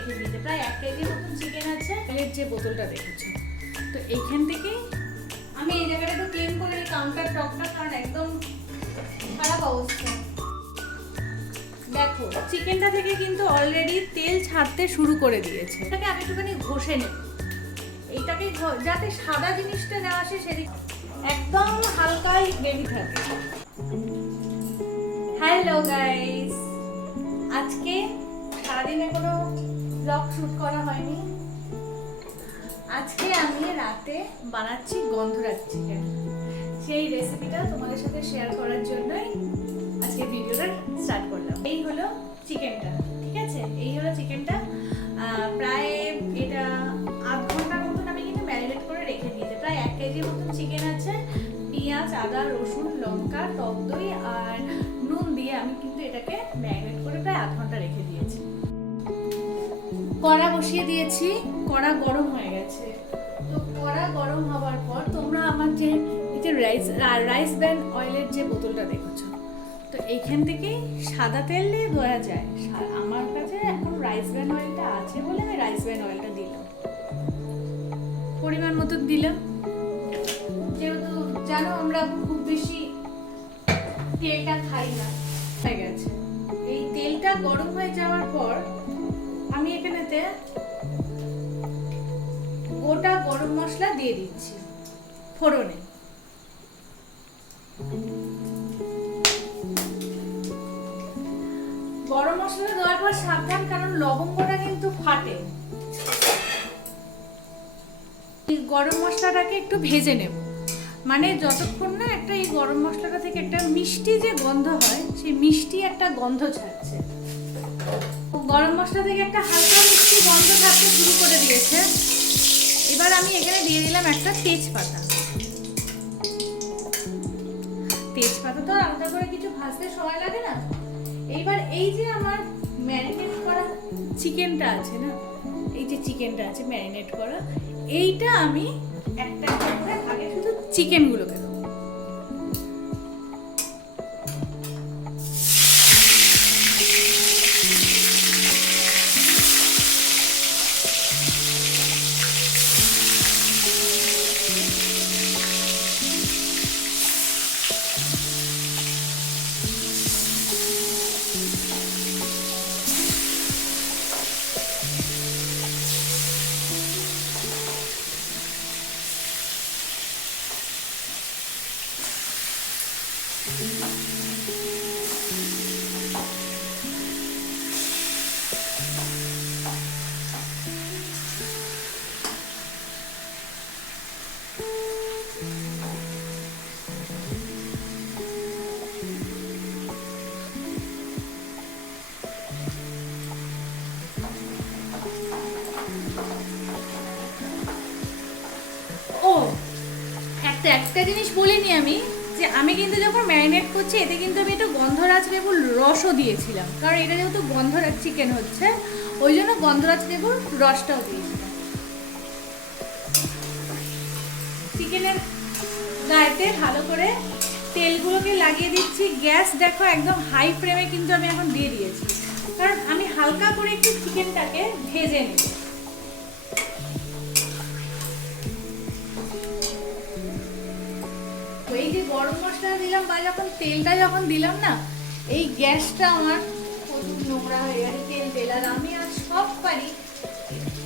রেখে দিয়েছে। প্রায় 1 কেজির মতন চিকেন আছে। তেলের যে বোতলটা দেখেছো, তো এইখান থেকে আমি এই জায়গাটা একটু ক্লিন করে এই কাউন্টার টপটা, কারণ একদম খারাপ অবস্থা। দেখো চিকেনটা থেকে কিন্তু অলরেডি তেল ছাড়তে শুরু করে দিয়েছে। এটাকে আমি একটুখানি ঘষে নেব, এইটাকে যাতে সাদা জিনিসটা না আসে সেদিকে একদম হালকাই গ্রেভি থাকে। হ্যালো গাইস, আজকে সারাদিনে কোনো ব্লগ শুট করা হয়নি। আজকে আমি রাতে বানাচ্ছি গন্ধরাজ চিকেন। সেই রেসিপিটা তোমাদের সাথে শেয়ার করার জন্যই আজকে ভিডিওটা স্টার্ট করলাম। এই হলো চিকেনটা, ঠিক আছে? এই হলো চিকেনটা। প্রায় এটা আধ ঘন্টার মতন আমি কিন্তু ম্যারিনেট করে রেখে দিয়েছি। প্রায় 1 কেজির মতন চিকেন আছে। পেঁয়াজ, আদা, রসুন, লঙ্কা, টক দই আর নুন দিয়ে আমি কিন্তু এটাকে ম্যারিনেট করে প্রায় আধ ঘন্টা রেখে দিয়েছি। কড়া বসিয়ে দিয়েছি, কড়া গরম হয়ে গেছে। তো কড়া গরম হওয়ার পর তোমরা আমার যে রাইস ব্র্যান অয়েলের যে বোতলটা দেখেছো, তো এইখান থেকে সাদা তেল দিয়ে ধোয়া যায়। আমার কাছে এখন রাইস ব্র্যান অয়েলটা আছে বলে আমি রাইস ব্র্যান অয়েলটা দিলাম, পরিমাণ মতো দিলাম। যেহেতু জানো আমরা খুব বেশি তেলটা খাই না, হয়ে গেছে। এই তেলটা গরম হয়ে যাওয়ার পর আমি এখানেতে গোটা গরম মশলা দিয়ে দিচ্ছি ফোড়নে। গরম মশলা দেওয়ার পর সাবধান, কারণ লবঙ্গটা কিন্তু ফাটে। গরম মশলাটাকে একটু ভেজে নেব, মানে যতক্ষণ না একটা এই গরম মশলাটা থেকে একটা মিষ্টি যে গন্ধ হয়, সেই মিষ্টি একটা গন্ধ ছাড়ছে। গরম মশলা থেকে একটা হালকা মিষ্টি গন্ধ ছাড়তে শুরু করে দিয়েছে। এবার আমি এখানে দিয়ে দিলাম একটা তেজপাতা। তেজপাতা তো আলাদা করে কিছু ভাজতে সময় লাগে না। এইবার এই যে আমার ম্যারিনেট করা চিকেনটা আছে না, এই যে চিকেনটা আছে ম্যারিনেট করা, এইটা আমি একটা একটা করে আগে শুধু চিকেনগুলোকে দেবো। ও একটা জিনিস বলিনি আমি, যে আমি কিন্তু যখন ম্যারিনেট করছি এতে কিন্তু আমি একটু গন্ধরাজ লেবুর রসও দিয়েছিলাম, কারণ এটা যেহেতু গন্ধরাজ চিকেন হচ্ছে ওই জন্য গন্ধরাজ লেবুর রসটাও দিয়েছিলাম। চিকেনের গায়েতে ভালো করে তেলগুলোকে লাগিয়ে দিচ্ছি। গ্যাস দেখো একদম হাই ফ্লেমে কিন্তু আমি এখন দিয়ে দিয়েছি, কারণ আমি হালকা করে একটু চিকেনটাকে ভেজে নেব। এই যে গরম মশলা দিলাম বা যখন তেলটা যখন দিলাম না, এই গ্যাসটা আমার প্রচুর নোংরা হয়ে গেছে। তেল আর আমি আর সব পারি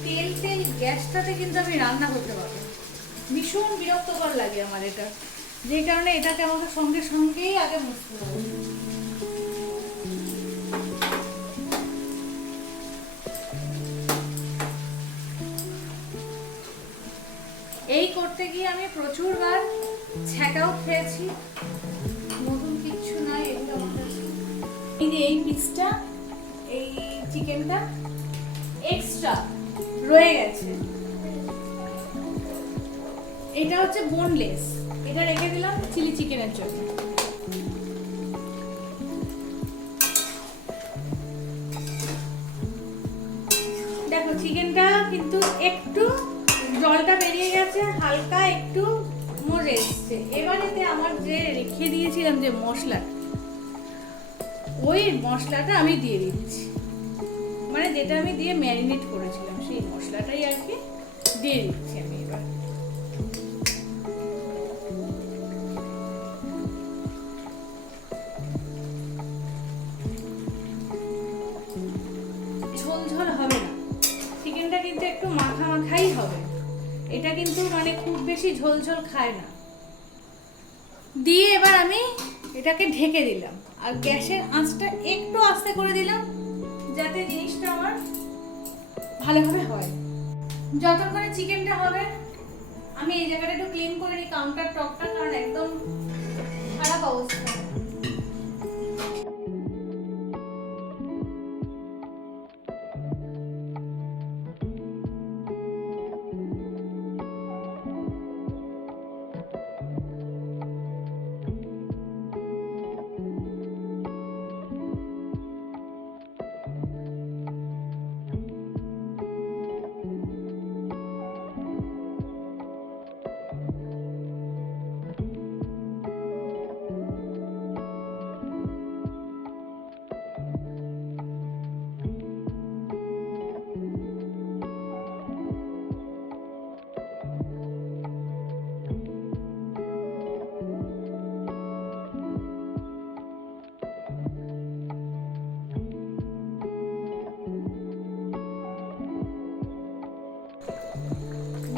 তেল গ্যাসটাতে কিন্তু আমি রান্না করতে পারবো। ভীষণ বিরক্তকর লাগে আমার এটা, যে কারণে এটাকে আমাকে সঙ্গে সঙ্গেই আগে মুছতে হবে। এই করতে গিয়ে আমি প্রচুরবার ছ্যাঁকাও খেয়েছি। নতুন কিচ্ছু নাই এগুলো আমার কাছে। এই যে এই পিসটা, এই চিকেনটা এক্সট্রা রয়ে গেছে, এটা হচ্ছে বোনলেস, এটা রেখে দিলাম চিলি চিকেনের জন্য। দেখো চিকেনটা কিন্তু একটু জলটা বেরিয়ে গেছে, হালকা একটু মরে এসছে। এবার এতে আমার যে রেখে দিয়েছিলাম যে মশলাটা, ওই মশলাটা আমি দিয়ে দিচ্ছি। মানে যেটা আমি দিয়ে ম্যারিনেট করেছিলাম সেই মশলাটাই আর কি দিয়ে দিচ্ছি আমি এবার। ঝোল ঝোল হবে না, চিকেনটা কিন্তু একটু মাখা মাখাই হবে। এটা কিন্তু মানে খুব বেশি ঝোল ঝোল খায় না। দিয়ে এবার আমি এটাকে ঢেকে দিলাম, আর গ্যাসের আঁচটা একটু আস্তে করে দিলাম যাতে জিনিসটা আমার ভালোভাবে হয়। যতক্ষণে চিকেনটা হবে আমি এই জায়গাটা একটু ক্লিন করে নিই, কাউন্টার টপটা, কারণ একদম খারাপ অবস্থা।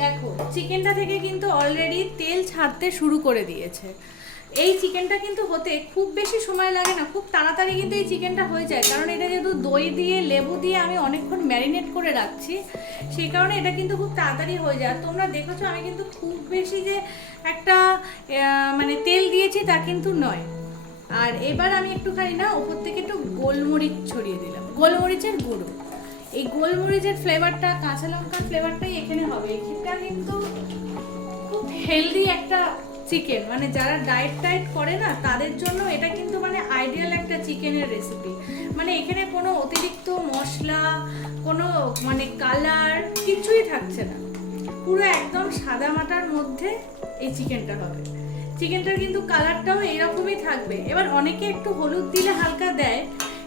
দেখো চিকেনটা থেকে কিন্তু অলরেডি তেল ছাড়তে শুরু করে দিয়েছে। এই চিকেনটা কিন্তু হতে খুব বেশি সময় লাগে না, খুব তাড়াতাড়ি কিন্তু এই চিকেনটা হয়ে যায়, কারণ এটা যেহেতু দই দিয়ে লেবু দিয়ে আমি অনেকক্ষণ ম্যারিনেট করে রাখছি, সেই কারণে এটা কিন্তু খুব তাড়াতাড়ি হয়ে যায়। তোমরা দেখেছো আমি কিন্তু খুব বেশি যে একটা মানে তেল দিয়েছি তা কিন্তু নয়। আর এবার আমি একটুখানি না ওপর থেকে একটু গোলমরিচ ছড়িয়ে দিলাম, গোলমরিচের গুঁড়ো। এই গোলমরিচের ফ্লেভারটা, কাঁচা লঙ্কার ফ্লেভারটাই এখানে হবে। এটা কিন্তু খুব হেলদি একটা চিকেন, মানে যারা ডায়েট করে না তাদের জন্য এটা কিন্তু মানে আইডিয়াল একটা চিকেনের রেসিপি। মানে এখানে কোনো অতিরিক্ত মশলা, কোনো মানে কালার কিছুই থাকছে না, পুরো একদম সাদা মাটার মধ্যে এই চিকেনটা হবে। চিকেনটার কিন্তু কালারটাও এরকমই থাকবে। এবার অনেকে একটু হলুদ দিলে হালকা দেয়,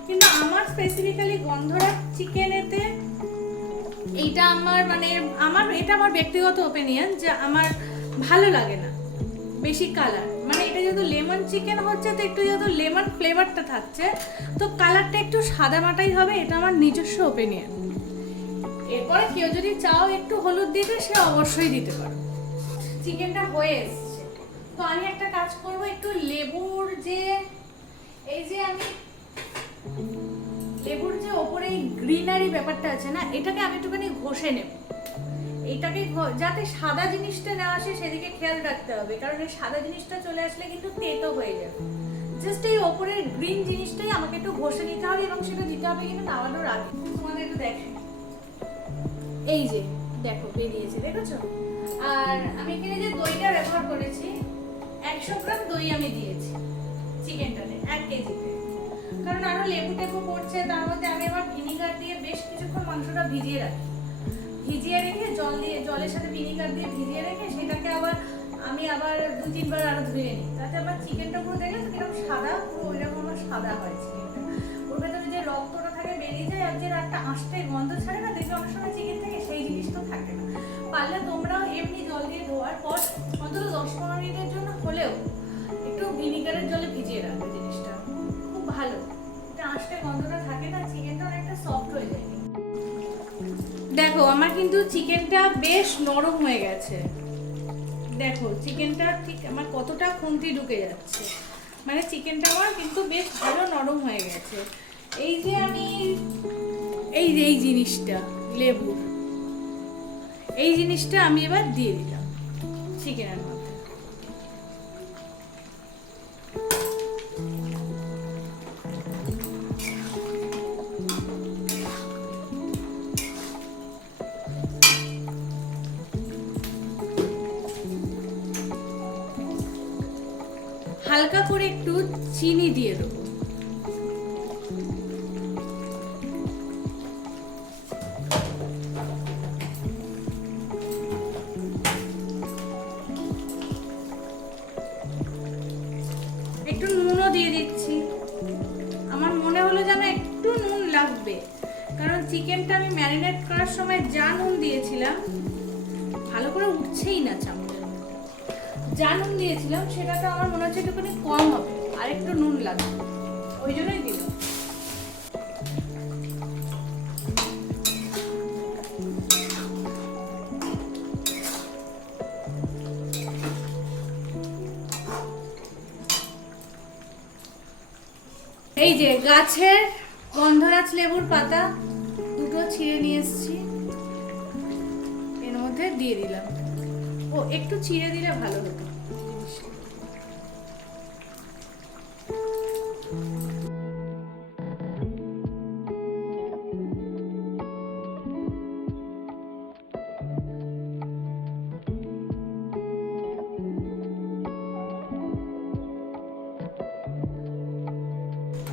কিন্তু আমার স্পেসিফিক্যালি গন্ধরাজ চিকেনেতে এইটা আমার মানে এটা আমার ব্যক্তিগত ওপিনিয়ন যে আমার ভালো লাগে না বেশি কালার। মানে এটা যেহেতু লেমন চিকেন হচ্ছে, তো একটু যেহেতু লেমন ফ্লেভারটা থাকছে, তো কালারটা একটু সাদা মাটাই হবে, এটা আমার নিজস্ব ওপিনিয়ন। এরপরে কেউ যদি চাও একটু হলুদ দিতে, সে অবশ্যই দিতে পারো। চিকেনটা হয়ে এসছে, তো আমি একটা কাজ করব, একটু লেবুর যে এই যে আমি লেবুর যে ওপরে এই গ্রিনারি ব্যাপারটা আছে না, এটাকে আমি একটুখানি ঘষে নেব। এটাকে যাতে সাদা জিনিসটা না আসে সেদিকে খেয়াল রাখতে হবে, কারণ এই সাদা জিনিসটা চলে আসলে কিন্তু তেতো হয়ে যাবে। জাস্ট এই ওপরের গ্রিন জিনিসটাই আমাকে একটু ঘষে নিতে হবে, এবং সেটা দিতে হবে কিন্তু নামানোর আগে। তোমাদের একটু দেখে এই যে দেখো বেরিয়েছে, দেখেছো? আর আমি এখানে যে দইটা ব্যবহার করেছি, 100 গ্রাম দই আমি দিয়েছি চিকেনটাতে 1 কেজিতে, কারণ আরো লেবু টেবু পড়ছে, তার মধ্যে আমি আবার ভিনিগার দিয়ে বেশ কিছুক্ষণ মাংসটা ভিজিয়ে রাখি। ভিজিয়ে রেখে জলের সাথে ভিনিগার দিয়ে ভিজিয়ে রেখে সেটাকে আবার আমি 2-3 বার আরো ধুয়ে নিই, তাতে আবার চিকেনটা পুরো দেখলে তো কিরকম সাদা, পুরো ওইরকম আমার সাদা হয় চিকেনটা। ওর ভেতরে যে রক্তটা থাকে বেরিয়ে যায়, আর যে একটা আঁশটে গন্ধ ছাড়ে না, দেখবে অনেক সময় চিকেন থেকে, সেই জিনিসটা থাকে না। পারলে তোমরাও এমনি জল দিয়ে ধোয়ার পর অন্তত 10-15 মিনিটের জন্য হলেও একটু ভিনিগারের জলে ভিজিয়ে রাখবে, জিনিসটা খুব ভালো। এটা আঁশটে গন্ধটা থাকে না, চিকেনটা অনেকটা সফট হয়ে যায়। দেখো আমার কিন্তু চিকেনটা বেশ নরম হয়ে গেছে, দেখো চিকেনটা ঠিক আমার কতটা খুন্তি ঢুকে যাচ্ছে, মানে চিকেনটা আমার কিন্তু বেশ ভালো নরম হয়ে গেছে। এই যে আমি এই জিনিসটা লেবু, এই জিনিসটা আমি এবার দিয়ে দিলাম চিকেনের মধ্যে। হালকা করে একটু চিনি দিয়ে দেবো। একটু নুনও দিয়ে দিচ্ছি, আমার মনে হলো যেন একটু নুন লাগবে, কারণ চিকেনটা আমি ম্যারিনেট করার সময় যা নুন দিয়েছিলাম, ভালো করে উঠছেই না চামচের মধ্যে, যা নুন দিয়েছিলাম সেটাতে আমার মনে হচ্ছে একটুখানি কম হবে, আর একটু নুন লাগবে, ওই জন্যই দিলাম। এই যে গাছের গন্ধরাজ লেবুর পাতা দুটো ছিঁড়ে নিয়ে এসেছি, এর মধ্যে দিয়ে দিলাম। ও একটু চিড়ে দিলে ভালো হতো।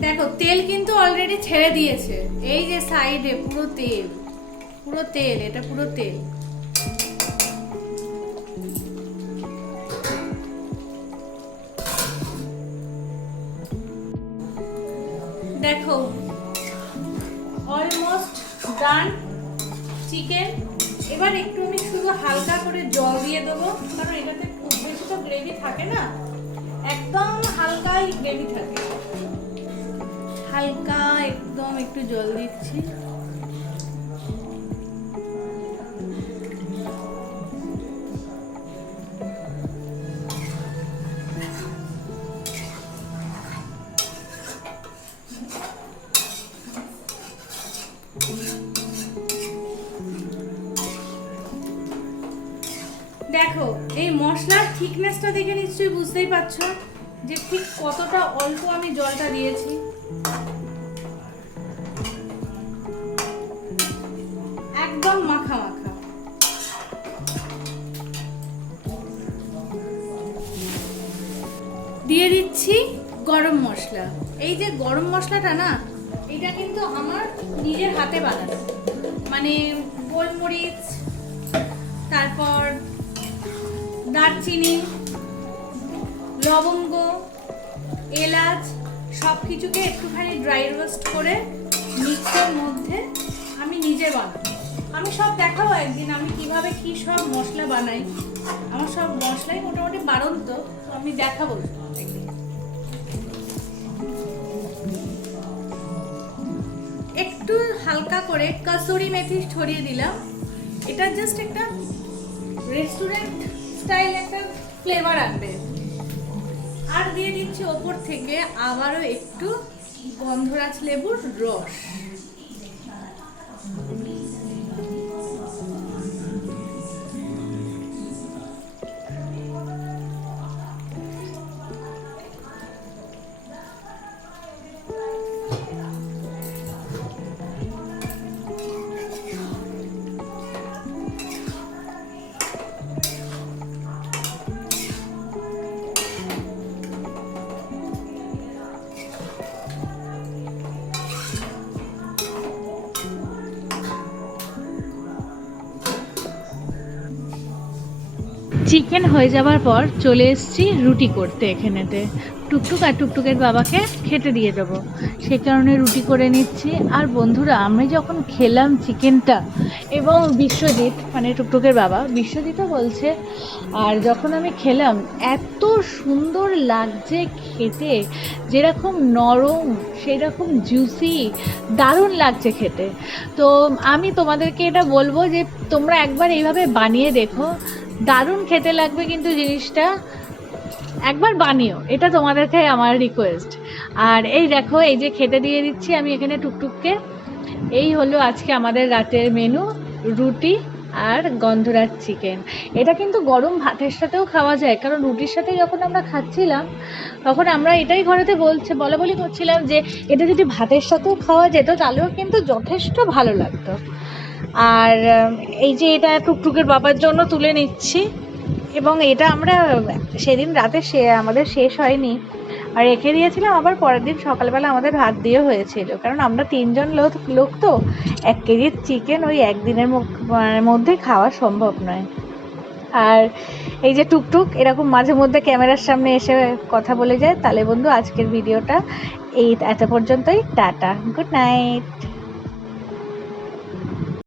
দেখো তেল কিন্তু অলরেডি ছেড়ে দিয়েছে, এই যে সাইডে পুরো তেল, পুরো তেল, এটা পুরো তেল। দেখো অলমোস্ট ডান চিকেন। এবার একটু আমি শুধু হালকা করে জল দিয়ে দেবো, কারণ এটাতে খুব বেশি তো গ্রেভি থাকে না, একদম হালকাই গ্রেভি থাকে। হালকা একদম একটু জল দিচ্ছি। দেখো এই মশলার থিকনেসটা দেখে নিশ্চয়ই বুঝতেই পারছো যে ঠিক কতটা অল্প আমি জলটা দিয়েছি। একদম মাখা মাখা। দিয়ে দিচ্ছি গরম মশলা। এই যে গরম মশলাটা না, এটা কিন্তু আমার নিজের হাতে বানানো, মানে গোলমরিচ, তারপর দারচিনি, লবঙ্গ, এলাচ সব কিছুকে একটুখানি ড্রাই রোস্ট করে মিক্সের মধ্যে আমি নিজে বানাই। আমি সব দেখাবো একদিন আমি কিভাবে কি সব মশলা বানাই। আমার সব মশলাই মোটামুটি বাড়ন্ত, তো আমি দেখাবো একদিন। একটু হালকা করে কাসুরি মেথি ছড়িয়ে দিলাম, এটা জাস্ট একটা রেস্টুরেন্ট স্টাইল একটা ফ্লেভার আনবে। আর দিয়ে দিচ্ছি ওপর থেকে আবারও একটু গন্ধরাজ লেবুর রস। চিকেন হয়ে যাবার পর চলে এসেছি রুটি করতে এখানেতে। টুকটুক আর টুকটুকের বাবাকে খেতে দিয়ে দেবো, সে কারণে রুটি করে নিচ্ছি। আর বন্ধুরা, আমি যখন খেলাম চিকেনটা, এবং বিশ্বজিৎ মানে টুকটুকের বাবা বিশ্বজিৎও বলছে, আর যখন আমি খেলাম এত সুন্দর লাগছে খেতে, যেরকম নরম সেই রকম জুসি, দারুণ লাগছে খেতে। তো আমি তোমাদেরকে এটা বলবো যে তোমরা একবার এইভাবে বানিয়ে দেখো, দারুণ খেতে লাগবে। কিন্তু জিনিসটা একবার বানিও, এটা তোমাদেরকে আমার রিকোয়েস্ট। আর এই দেখো, এই যে খেতে দিয়ে দিচ্ছি আমি এখানে টুকটুককে। এই হলো আজকে আমাদের রাতের মেনু, রুটি আর গন্ধরাজ চিকেন। এটা কিন্তু গরম ভাতের সাথেও খাওয়া যায়, কারণ রুটির সাথে যখন আমরা খাচ্ছিলাম তখন আমরা এটাই ঘরেতে বলা বলি করছিলাম যে এটা যদি ভাতের সাথেও খাওয়া যেত তাহলেও কিন্তু যথেষ্ট ভালো লাগতো। আর এই যে এটা টুকটুকের বাবার জন্য তুলে নিচ্ছি, এবং এটা আমরা সেদিন রাতে আমাদের শেষ হয়নি, আর রেখে দিয়েছিলাম, আবার পরের দিন সকালবেলা আমাদের ভাত দিয়ে হয়েছিল। কারণ আমরা 3 জন লোক তো 1 কেজির চিকেন ওই একদিনের মধ্যে খাওয়া সম্ভব নয়। আর এই যে টুকটুক এরকম মাঝে মধ্যে ক্যামেরার সামনে এসে কথা বলে যায়। তাহলে বন্ধু, আজকের ভিডিওটা এত পর্যন্তই। Tata, good night.